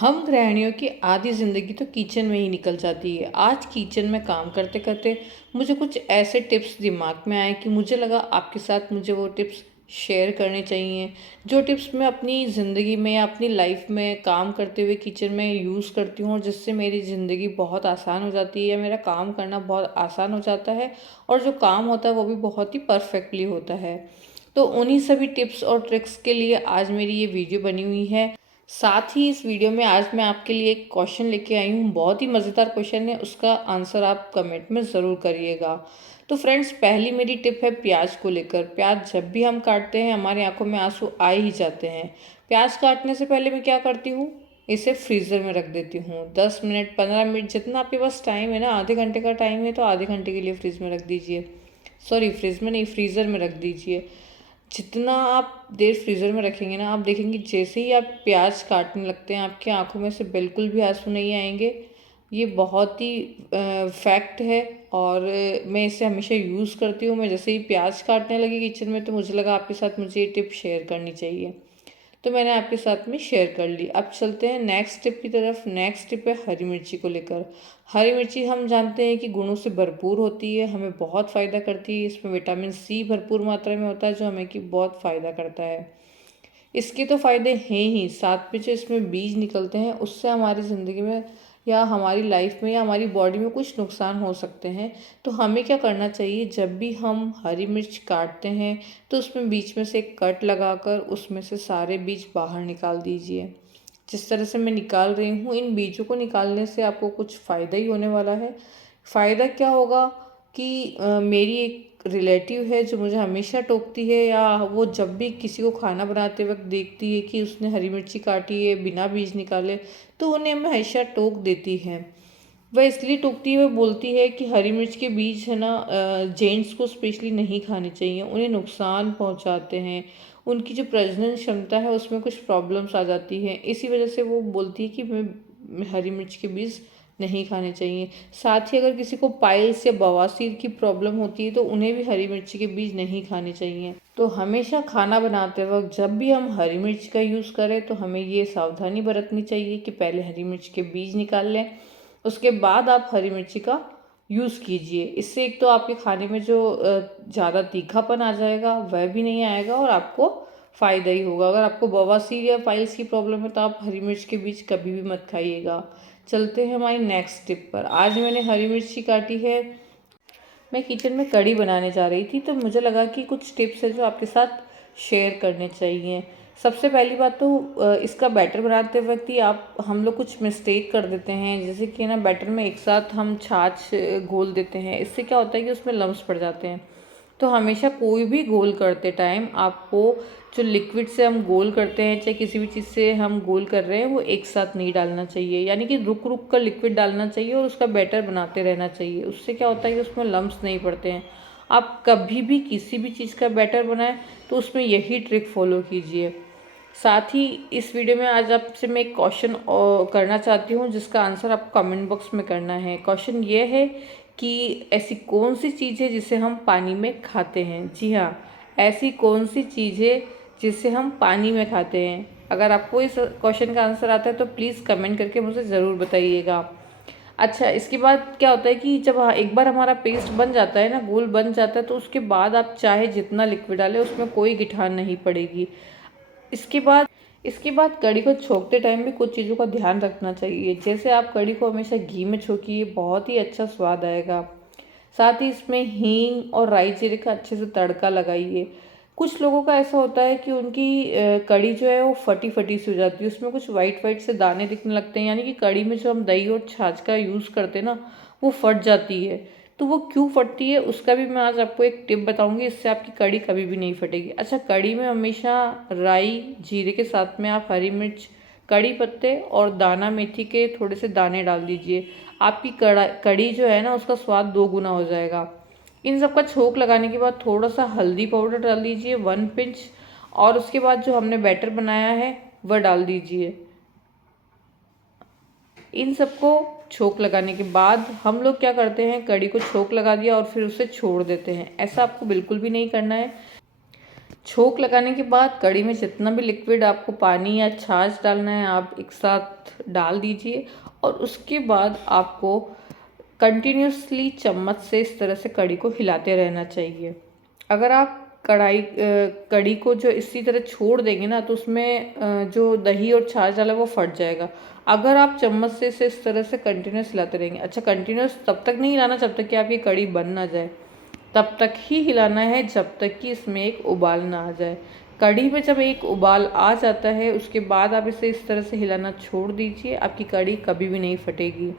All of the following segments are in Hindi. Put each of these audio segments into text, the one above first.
हम गृहिणियों की आधी ज़िंदगी तो किचन में ही निकल जाती है। आज किचन में काम करते करते मुझे कुछ ऐसे टिप्स दिमाग में आए कि मुझे लगा आपके साथ मुझे वो टिप्स शेयर करने चाहिए। जो टिप्स मैं अपनी ज़िंदगी में या अपनी लाइफ में काम करते हुए किचन में यूज़ करती हूँ और जिससे मेरी ज़िंदगी बहुत आसान हो जाती है या मेरा काम करना बहुत आसान हो जाता है और जो काम होता है वो भी बहुत ही परफेक्टली होता है। तो उन्हीं सभी टिप्स और ट्रिक्स के लिए आज मेरी ये वीडियो बनी हुई है। साथ ही इस वीडियो में आज मैं आपके लिए एक क्वेश्चन लेके आई हूँ। बहुत ही मज़ेदार क्वेश्चन है, उसका आंसर आप कमेंट में ज़रूर करिएगा। तो फ्रेंड्स, पहली मेरी टिप है प्याज को लेकर। प्याज जब भी हम काटते हैं हमारी आंखों में आंसू आ ही जाते हैं। प्याज काटने से पहले मैं क्या करती हूँ, इसे फ्रीज़र में रख देती हूँ। 10 मिनट 15 मिनट जितना आपके पास टाइम है ना, आधे घंटे का टाइम है तो आधे घंटे के लिए फ्रिज में रख दीजिए। सॉरी, फ्रिज में नहीं, फ्रीज़र में रख दीजिए। जितना आप देर फ्रीज़र में रखेंगे ना, आप देखेंगे जैसे ही आप प्याज काटने लगते हैं आपकी आंखों में से बिल्कुल भी आंसू नहीं आएंगे। ये बहुत ही फैक्ट है और मैं इसे हमेशा यूज़ करती हूँ। मैं जैसे ही प्याज काटने लगी किचन में तो मुझे लगा आपके साथ मुझे ये टिप शेयर करनी चाहिए, तो मैंने आपके साथ में शेयर कर ली। अब चलते हैं नेक्स्ट टिप की तरफ। नेक्स्ट टिप है हरी मिर्ची को लेकर। हरी मिर्ची हम जानते हैं कि गुणों से भरपूर होती है, हमें बहुत फ़ायदा करती है। इसमें विटामिन सी भरपूर मात्रा में होता है जो हमें कि बहुत फ़ायदा करता है। इसके तो फ़ायदे हैं ही, साथ में जो इसमें बीज निकलते हैं उससे हमारी ज़िंदगी में या हमारी लाइफ में या हमारी बॉडी में कुछ नुकसान हो सकते हैं। तो हमें क्या करना चाहिए, जब भी हम हरी मिर्च काटते हैं तो उसमें बीच में से एक कट लगाकर उसमें से सारे बीज बाहर निकाल दीजिए। जिस तरह से मैं निकाल रही हूँ, इन बीजों को निकालने से आपको कुछ फ़ायदा ही होने वाला है। फ़ायदा क्या होगा कि मेरी एक रिलेटिव है जो मुझे हमेशा टोकती है, या वो जब भी किसी को खाना बनाते वक्त देखती है कि उसने हरी मिर्ची काटी है बिना बीज निकाले, तो उन्हें हमेशा टोक देती है। वह इसलिए टोकती है, वह बोलती है कि हरी मिर्च के बीज है ना, जेंट्स को स्पेशली नहीं खाने चाहिए, उन्हें नुकसान पहुंचाते हैं। उनकी जो प्रजनन क्षमता है उसमें कुछ प्रॉब्लम्स आ जाती हैं। इसी वजह से वो बोलती है कि मैं हरी मिर्च के बीज नहीं खाने चाहिए। साथ ही अगर किसी को पाइल्स या बवासीर की प्रॉब्लम होती है तो उन्हें भी हरी मिर्ची के बीज नहीं खाने चाहिए। तो हमेशा खाना बनाते वक्त जब भी हम हरी मिर्च का यूज़ करें तो हमें ये सावधानी बरतनी चाहिए कि पहले हरी मिर्च के बीज निकाल लें, उसके बाद आप हरी मिर्ची का यूज़ कीजिए। इससे एक तो आपके खाने में जो ज़्यादा तीखापन आ जाएगा वह भी नहीं आएगा और आपको फ़ायदा ही होगा। अगर आपको बवासीर या पाइल्स की प्रॉब्लम है तो आप हरी मिर्च के बीज कभी भी मत खाइएगा। चलते हैं हमारी नेक्स्ट टिप पर। आज मैंने हरी मिर्ची काटी है, मैं किचन में कढ़ी बनाने जा रही थी तो मुझे लगा कि कुछ टिप्स है जो आपके साथ शेयर करने चाहिए। सबसे पहली बात तो इसका बैटर बनाते वक्त ही आप हम लोग कुछ मिस्टेक कर देते हैं, जैसे कि ना बैटर में एक साथ हम छाछ घोल देते हैं। इससे क्या होता है कि उसमें लम्स पड़ जाते हैं। तो हमेशा कोई भी गोल करते टाइम आपको जो लिक्विड से हम गोल करते हैं, चाहे किसी भी चीज़ से हम गोल कर रहे हैं, वो एक साथ नहीं डालना चाहिए। यानी कि रुक रुक कर लिक्विड डालना चाहिए और उसका बैटर बनाते रहना चाहिए। उससे क्या होता है कि उसमें लम्स नहीं पड़ते हैं। आप कभी भी किसी भी चीज़ का बैटर बनाएं तो उसमें यही ट्रिक फॉलो कीजिए। साथ ही इस वीडियो में आज आपसे मैं एक क्वेश्चन करना चाहती हूँ जिसका आंसर आपको कमेंट बॉक्स में करना है। क्वेश्चन ये है कि ऐसी कौन सी चीज़ है जिसे हम पानी में खाते हैं। जी हाँ, ऐसी कौन सी चीज़ है जिसे हम पानी में खाते हैं। अगर आपको इस क्वेश्चन का आंसर आता है तो प्लीज़ कमेंट करके मुझे ज़रूर बताइएगा। अच्छा, इसके बाद क्या होता है कि जब एक बार हमारा पेस्ट बन जाता है ना, घोल बन जाता है, तो उसके बाद आप चाहे जितना लिक्विड डालें उसमें कोई गिठान नहीं पड़ेगी। इसके बाद कढ़ी को छोंकते टाइम भी कुछ चीज़ों का ध्यान रखना चाहिए। जैसे आप कढ़ी को हमेशा घी में छोंकिए, बहुत ही अच्छा स्वाद आएगा। साथ ही इसमें हींग और राई जीरे का अच्छे से तड़का लगाइए। कुछ लोगों का ऐसा होता है कि उनकी कढ़ी जो है वो फटी फटी सी हो जाती है, उसमें कुछ वाइट वाइट से दाने दिखने लगते हैं। यानी कि कढ़ी में जो हम दही और छाछ का यूज़ करते हैं ना, वो फट जाती है। तो वो क्यों फटती है उसका भी मैं आज आपको एक टिप बताऊंगी, इससे आपकी कढ़ी कभी भी नहीं फटेगी। अच्छा, कढ़ी में हमेशा राई जीरे के साथ में आप हरी मिर्च, कड़ी पत्ते और दाना मेथी के थोड़े से दाने डाल दीजिए। आपकी कढ़ी जो है ना उसका स्वाद 2 गुना हो जाएगा। इन सब का छोंक लगाने के बाद थोड़ा सा हल्दी पाउडर डाल दीजिए, 1 पिंच, और उसके बाद जो हमने बैटर बनाया है वह डाल दीजिए। इन सबको छोंक लगाने के बाद हम लोग क्या करते हैं, कढ़ी को छोंक लगा दिया और फिर उसे छोड़ देते हैं। ऐसा आपको बिल्कुल भी नहीं करना है। छोंक लगाने के बाद कढ़ी में जितना भी लिक्विड आपको पानी या छाछ डालना है आप एक साथ डाल दीजिए और उसके बाद आपको कंटिन्यूसली चम्मच से इस तरह से कढ़ी को हिलाते रहना चाहिए। अगर आप कढ़ी को जो इसी तरह छोड़ देंगे ना तो उसमें जो दही और छाछ डाला है वो फट जाएगा। अगर आप चम्मच से इसे इस तरह से कंटिन्यूस हिलाते रहेंगे, अच्छा कंटिन्यूस तब तक नहीं हिलाना जब तक कि आपकी कढ़ी बन ना जाए, तब तक ही हिलाना है जब तक कि इसमें एक उबाल ना आ जाए। कढ़ी में जब एक उबाल आ जाता है उसके बाद आप इसे इस तरह से हिलाना छोड़ दीजिए, आपकी कढ़ी कभी भी नहीं फटेगी।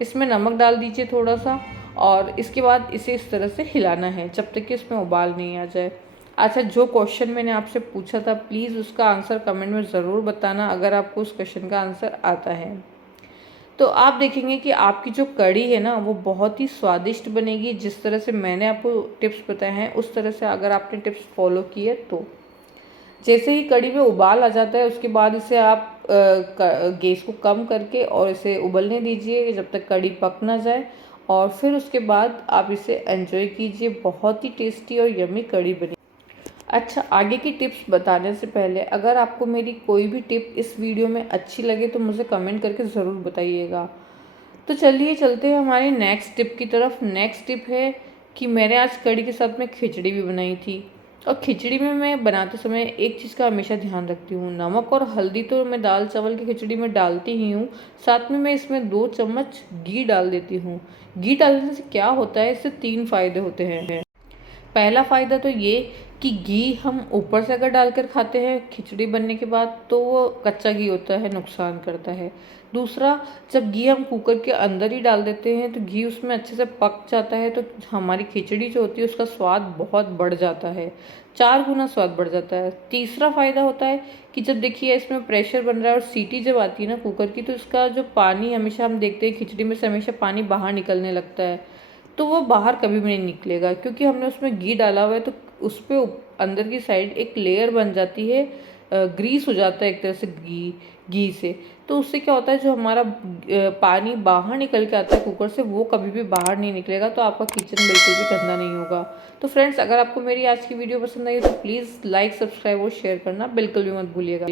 इसमें नमक डाल दीजिए थोड़ा सा और इसके बाद इसे इस तरह से हिलाना है जब तक कि इसमें उबाल नहीं आ जाए। अच्छा, जो क्वेश्चन मैंने आपसे पूछा था प्लीज़ उसका आंसर कमेंट में ज़रूर बताना अगर आपको उस क्वेश्चन का आंसर आता है। तो आप देखेंगे कि आपकी जो कढ़ी है ना वो बहुत ही स्वादिष्ट बनेगी। जिस तरह से मैंने आपको टिप्स बताए हैं उस तरह से अगर आपने टिप्स फॉलो किए तो जैसे ही कढ़ी में उबाल आ जाता है उसके बाद इसे आप गैस को कम करके और इसे उबलने दीजिए जब तक कढ़ी पक ना जाए और फिर उसके बाद आप इसे एंजॉय कीजिए। बहुत ही टेस्टी और यम्मी कढ़ी बनी। अच्छा, आगे की टिप्स बताने से पहले अगर आपको मेरी कोई भी टिप इस वीडियो में अच्छी लगे तो मुझे कमेंट करके ज़रूर बताइएगा। तो चलिए चलते हैं हमारी नेक्स्ट टिप की तरफ। नेक्स्ट टिप है कि मैंने आज कढ़ी के साथ में खिचड़ी भी बनाई थी और खिचड़ी में मैं बनाते समय एक चीज़ का हमेशा ध्यान रखती हूँ, नमक और हल्दी तो मैं दाल चावल की खिचड़ी में डालती ही हूँ, साथ में मैं इसमें 2 चम्मच घी डाल देती हूँ। घी डालने से क्या होता है, इससे 3 फायदे होते हैं। पहला फ़ायदा तो ये कि घी हम ऊपर से अगर डालकर खाते हैं खिचड़ी बनने के बाद तो वो कच्चा घी होता है, नुकसान करता है। दूसरा, जब घी हम कुकर के अंदर ही डाल देते हैं तो घी उसमें अच्छे से पक जाता है तो हमारी खिचड़ी जो होती है उसका स्वाद बहुत बढ़ जाता है, 4 गुना स्वाद बढ़ जाता है। तीसरा फ़ायदा होता है कि जब देखिए इसमें प्रेशर बन रहा है और सीटी जब आती है ना कुकर की तो इसका जो पानी हमेशा हम देखते हैं खिचड़ी में से हमेशा पानी बाहर निकलने लगता है, तो वो बाहर कभी भी नहीं निकलेगा क्योंकि हमने उसमें घी डाला हुआ है। तो उस पर अंदर की साइड एक लेयर बन जाती है, ग्रीस हो जाता है एक तरह से घी घी से। तो उससे क्या होता है जो हमारा पानी बाहर निकल के आता है कुकर से वो कभी भी बाहर नहीं निकलेगा, तो आपका किचन बिल्कुल भी गंदा नहीं होगा। तो फ्रेंड्स, अगर आपको मेरी आज की वीडियो पसंद आई तो प्लीज़ लाइक, सब्सक्राइब और शेयर करना बिल्कुल भी मत भूलिएगा।